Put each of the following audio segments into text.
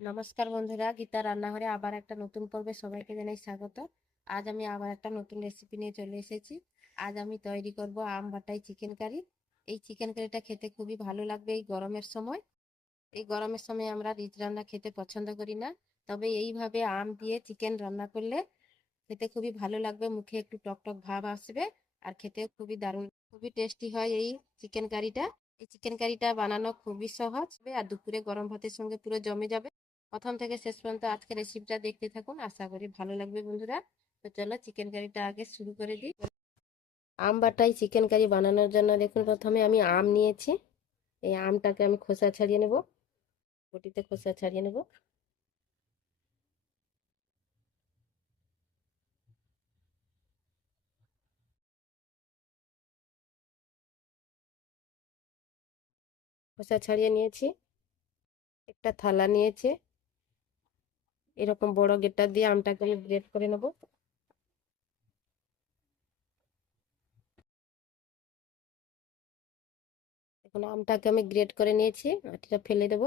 নমস্কার বন্ধুরা, গীতা রান্নাঘরে আবার একটা নতুন পর্বে সবাইকে জানাই স্বাগত। আজ আমি আবার একটা নতুন রেসিপি নিয়ে চলে এসেছি। আজ আমি তৈরি করব আম বাটাই চিকেন কারি। এই চিকেন কারিটা খেতে খুবই ভালো লাগবে এই গরমের সময়। এই গরমের সময় আমরা রিচ রান্না খেতে পছন্দ করি না, তবে এইভাবে আম দিয়ে চিকেন রান্না করলে খেতে খুবই ভালো লাগবে, মুখে একটু টক টক ভাব আসবে আর খেতে খুবই দারুণ, খুবই টেস্টি হয় এই চিকেন কারিটা। এই চিকেন কারিটা বানানো খুবই সহজ আর দুপুরে গরম ভাতের সঙ্গে পুরো জমে যাবে। প্রথম থেকে শেষ পর্যন্ত আজকে রেসিপিটা দেখতে থাকুন, আশা করি ভালো লাগবে বন্ধুরা। তো চলো চিকেন কারিটা আগে শুরু করে দিই। আম বাটাই চিকেন কারি বানানোর জন্য দেখুন, প্রথমে আমি আম নিয়েছি। এই আমটাকে আমি খোসা ছাড়িয়ে নেব, বটিতে খোসা ছাড়িয়ে নেব। খোসা ছাড়িয়ে নিয়েছি। একটা থালা নিয়েছি, এরকম বড় গেটার দিয়ে আমটাকে আমি গ্রেট করে নেব। এখন আমটাকে আমি গ্রেট করে নিয়েছি, আটিটা ফেলে দেব।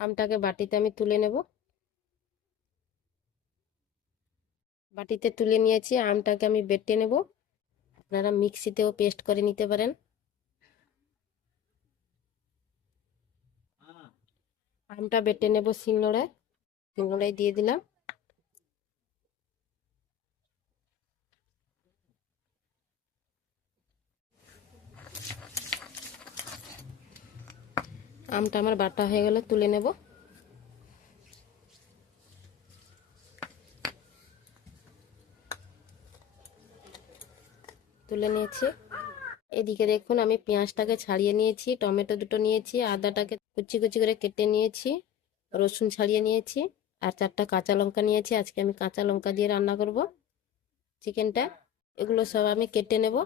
আমটাকে বাটিতে আমি তুলে নেব। বাটিতে তুলে নিয়েছি, আমটাকে আমি বেটে নেব। আপনারা মিক্সিতেও পেস্ট করে নিতে পারেন। আমটা বেটে নেব শিলনোড়ায়, শিলনোড়ায় দিয়ে দিলাম। আমটা আমার বাটা হয়ে গেল, তুলে নেব। তুলে নিয়েছি। এদিকে দেখুন, আমি পেঁয়াজটাকে ছাড়িয়ে নিয়েছি, টমেটো দুটো নিয়েছি, আদাটাকে কুচি কুচি করে কেটে নিয়েছি, রসুন ছাড়িয়ে নিয়েছি, আর 4টা কাঁচা লঙ্কা নিয়েছি। আজকে আমি কাঁচা লঙ্কা দিয়ে রান্না করব চিকেনটা। এগুলো সব আমি কেটে নেব।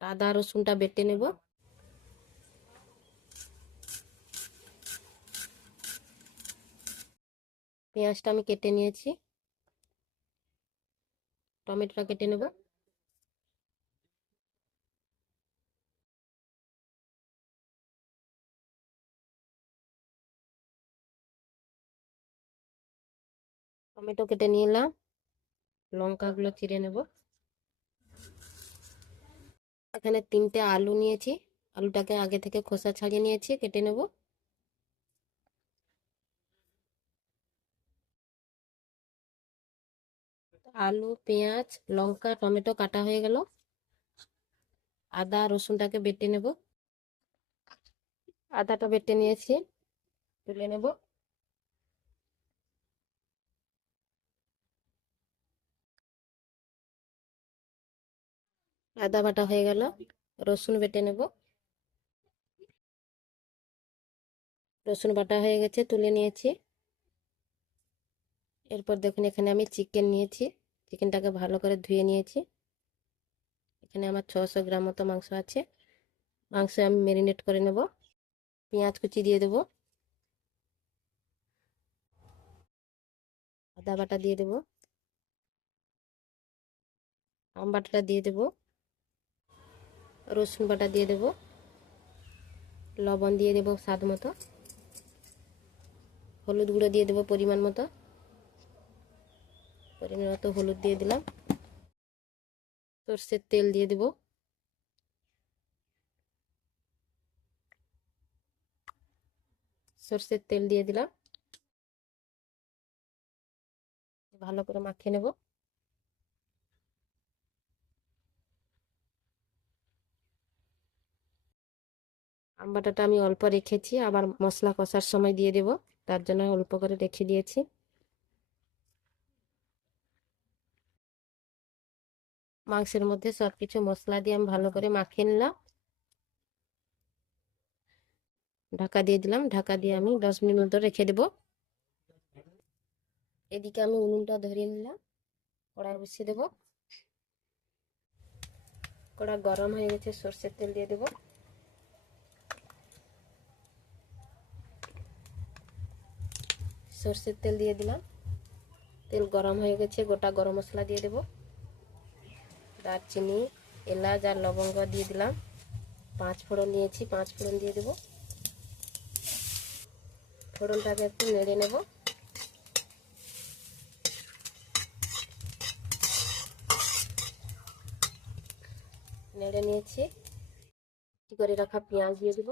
আদা রসুনটা বেটে নেব। পেঁয়াজটা আমি কেটে নিয়েছি, টমেটোটা কেটে নেব। টমেটো কেটে নিলাম, লঙ্কাগুলো চিড়ে নেব। এখানে 3টে আলু নিয়েছি, আলুটাকে আগে থেকে খোসা ছাড়িয়ে নিয়েছি, কেটে নেব। আলু পেঁয়াজ লঙ্কা টমেটো কাটা হয়ে গেল। আদা রসুনটাকে বেটে নেব। আদাটা বেটে নিয়েছি, তুলে নেব। আদা বাটা হয়ে গেল, রসুন বেটে নেব। রসুন বাটা হয়ে গেছে, তুলে নিয়েছি। এরপর দেখুন, এখানে আমি চিকেন নিয়েছি, চিকেনটাকে ভালো করে ধুয়ে নিয়েছি। এখানে আমার 600 গ্রাম মতো মাংস আছে। মাংস আমি ম্যারিনেট করে নেব। পেঁয়াজ কুচি দিয়ে দেব, আদা বাটা দিয়ে দেব, আম বাটাটা দিয়ে দেব, রসুন বাটা দিয়ে দেব, লবণ দিয়ে দেব স্বাদ মতো, হলুদ গুঁড়ো দিয়ে দেব পরিমাণ মতো, হলুদ দিয়ে দিলাম। সর্ষের তেল দিয়ে দেব। সর্ষের তেল দিয়ে দিলাম, ভালো করে মাখিয়ে নেব। আম বাটাটা আমি অল্প রেখেছি, আবার মশলা কষার সময় দিয়ে দেব, তার জন্য অল্প করে রেখে দিয়েছি। মাংসের মধ্যে সবকিছু মশলা দিয়ে আমি ভালো করে মাখিয়ে নিলাম। ঢাকা দিয়ে দিলাম, ঢাকা দিয়ে আমি 10 মিনিট মতো রেখে দেব। এদিকে আমি উনুনটা ধরিয়ে নিলাম, কড়াই বসিয়ে দেব। কড়া গরম হয়ে গেছে, সর্ষের তেল দিয়ে দেব। সর্ষের তেল দিয়ে দিলাম, তেল গরম হয়ে গেছে, গোটা গরম মশলা দিয়ে দেব। দারচিনি এলাচ আর লবঙ্গ দিয়ে দিলাম। 5 ফোড়ন নিয়েছি, 5 ফোড়ন দিয়ে দেব। ফোড়নটাকে একটু নেড়ে নেব। নেড়ে নিয়েছি, কুচি করে রাখা পেঁয়াজ দিয়ে দেব।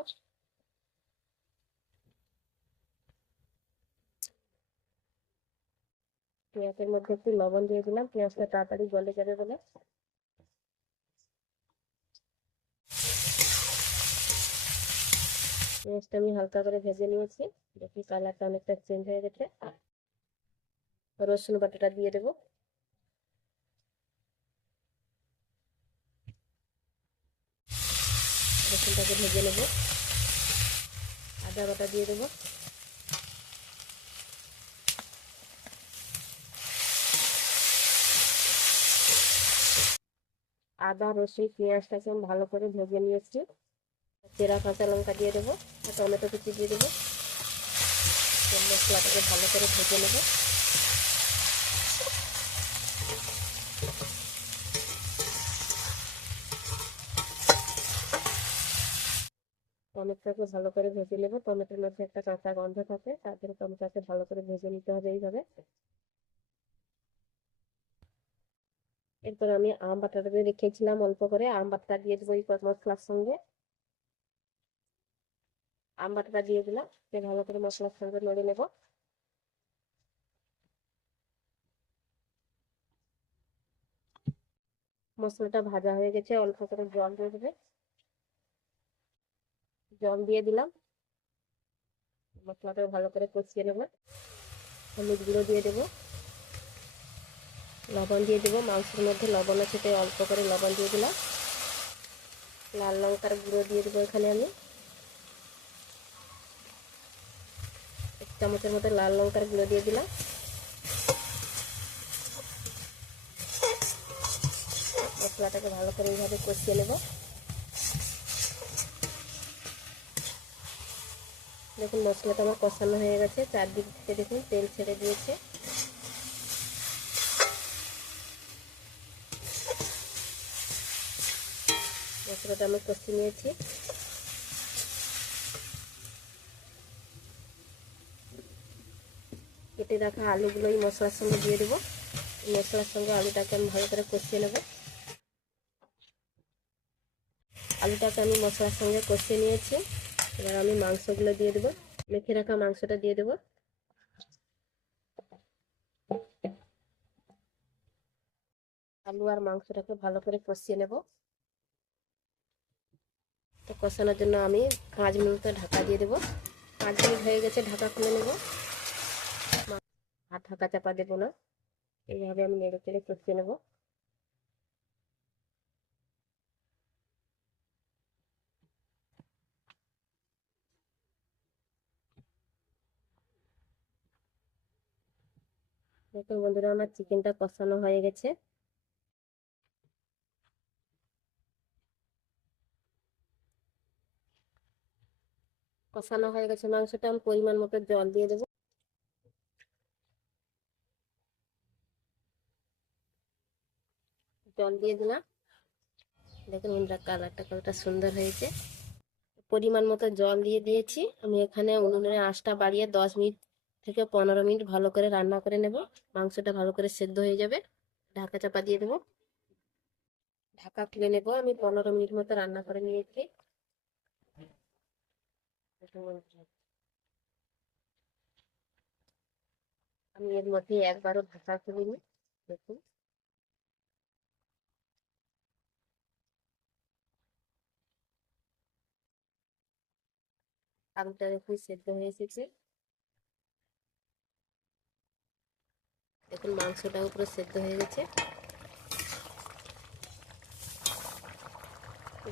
পেঁয়াজের মধ্যে একটু লবণ দিয়ে দিলাম, পেঁয়াজটা তাড়াতাড়ি গলে যাবে বলে। পেঁয়াজটা আমি হালকা করে ভেজে নিয়েছি, দেখি কালারটা অনেকটা চেঞ্জ হয়ে গেছে। রসুন বাটাটা দিয়ে দেবো। রসুনটাকে ভেজে নেব। আদা বাটা দিয়ে দেবো। আদা রসুন পেঁয়াজটাকে আমি ভালো করে ভেজে নিয়েছি। চেরা কাঁচা লঙ্কা দিয়ে দেবো, টমেটো কুচি দিয়ে দেবো। মশলাটাকে ভালো করে ভেজে নেব। টমেটোটাকে ভালো করে ভেজে নেব। টমেটোর মধ্যে একটা কাঁচা গন্ধ থাকে, তার জন্য টমেটোটাকে ভালো করে ভেজে নিতে হবে এইভাবে। এরপর আমি আম বাটাটা রেখেছিলাম অল্প করে, আম বাটাটা দিয়ে দেবো এই মশলার সঙ্গে। আম বাটাটা দিয়ে দিলাম, ভালো করে মশলার সঙ্গে নেড়ে নেব। মশলাটা ভাজা হয়ে গেছে, অল্প করে জল দিয়ে দেবে। জল দিয়ে দিলাম, মশলাটা ভালো করে কষিয়ে নেব। হলুদ গুঁড়ো দিয়ে দেবো, লবণ দিয়ে দেবো। মাংসের মধ্যে লবণ আছে তাই অল্প করে লবণ দিয়ে দিলাম। লাল লঙ্কার গুঁড়ো দিয়ে দেবো এখানে আমি 1 চামচের মতো লাল লঙ্কার গুঁড়ো দিয়ে দিলাম। মশলাটাকে ভালো করে এইভাবে কষিয়ে নেব। দেখুন মশলাটা আমার কষানো হয়ে গেছে, চারদিক থেকে দেখুন তেল ছেড়ে দিয়েছে। মশলাটা আমি কষিয়ে নিয়েছি। কেটে রাখা আলুগুলো এই মশলার সঙ্গে দিয়ে দেবো। মশলার সঙ্গে আলুটাকে আমি ভালো করে কষিয়ে নেব। আলুটাকে আমি মশলার সঙ্গে কষিয়ে নিয়েছি। এবার আমি মাংসগুলো দিয়ে দেবো। মেখে রাখা মাংসটা দিয়ে দেবো। আলু আর মাংসটাকে ভালো করে কষিয়ে নেব। তো কষানোর জন্য আমি 5 মিনিট ঢাকা দিয়ে দেবো। 5 মিনিট হয়ে গেছে, ঢাকা খুলে নেব। আর ঢাকা চাপা দেবো না, এইভাবে আমি নেড়ে চেড়ে কষিয়ে নেব। দেখুন বন্ধুরা, আমার চিকেনটা কষানো হয়ে গেছে। কষানো হয়ে গেছে মাংসটা, আমি পরিমাণ মতো জল দিয়ে দেবো। জল দিয়ে দিলাম। দেখুন বন্ধুরা, কালারটা কতটা সুন্দর হয়েছে। পরিমাণ মতো জল দিয়ে দিয়েছি। আমি এখানে উনুনের আঁচটা বাড়িয়ে 10 মিনিট থেকে 15 মিনিট ভালো করে রান্না করে নেব। মাংসটা ভালো করে সেদ্ধ হয়ে যাবে। ঢাকা চাপা দিয়ে দেবো। ঢাকা খুলে নেব। আমি 15 মিনিট মতো রান্না করে নিয়েছি। আমি এর মধ্যে একবারও ঢাকা খুলিনি। দেখুন আলুটা দেখুন সেদ্ধ হয়ে এসেছে। দেখুন মাংসটাও পুরো সেদ্ধ হয়ে গেছে।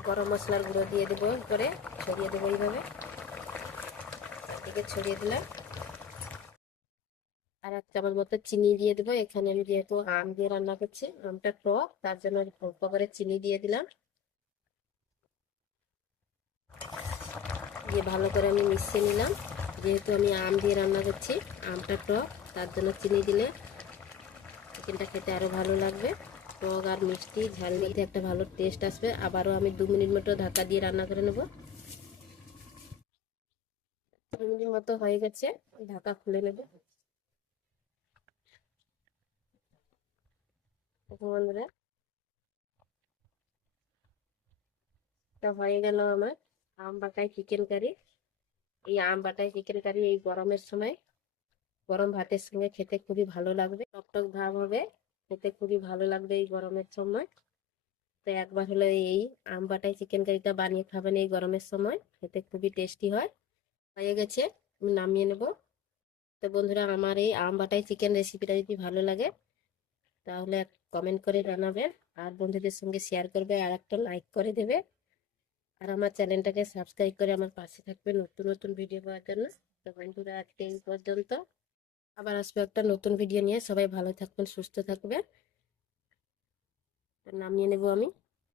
গরম মশলার গুঁড়ো দিয়ে দেবো, করে ছড়িয়ে দেবো এইভাবে। এদিকে ছড়িয়ে দিলাম। আর 1 চামচ মতো চিনি দিয়ে দেবো। এখানে আমি যেহেতু আম দিয়ে রান্না করছি, আমটা টক, তার জন্য অল্প করে চিনি দিয়ে দিলাম। দিয়ে ভালো করে আমি মিশিয়ে নিলাম। যেহেতু আমি আম দিয়ে রান্না করছি, আমটা টক, তার জন্য চিনি দিলে চিকেনটা খেতে আরো ভালো লাগবে। টক আর মিষ্টি ঝাল মধ্যে একটা ভালো টেস্ট আসবে। আবারও আমি 2 মিনিট মতো ঢাকা দিয়ে রান্না করে নেব। 2 মিনিট মতো হয়ে গেছে, ঢাকা খুলে নেব। বন্ধুরা, তো হয়ে গেল আমার আম বাটাই চিকেন কারি। এই আম বাটাই চিকেন কারি এই গরমের সময় গরম ভাতের সঙ্গে খেতে খুবই ভালো লাগবে, টকটক ভাব হবে, খেতে খুবই ভালো লাগবে এই গরমের সময়। তো একবার হলো এই আম বাটাই চিকেন কারিটা বানিয়ে খাবেন এই গরমের সময়, খেতে খুবই টেস্টি হয়। হয়ে গেছে, আমি নামিয়ে নেব। তো বন্ধুরা, আমার এই আম বাটাই চিকেন রেসিপিটা যদি ভালো লাগে তাহলে কমেন্ট করে জানাবেন, আর বন্ধুদের সঙ্গে শেয়ার করবে, আর একটা লাইক করে দেবে, আর আমার চ্যানেলটাকে সাবস্ক্রাইব করে আমার পাশে থাকবে নতুন নতুন ভিডিও পাওয়ার জন্য। তো বন্ধুরা, আজকে এই পর্যন্ত, আবার আসবে একটা নতুন ভিডিও নিয়ে। সবাই ভালো থাকবেন, সুস্থ থাকবেন। নামিয়ে নেব আমি।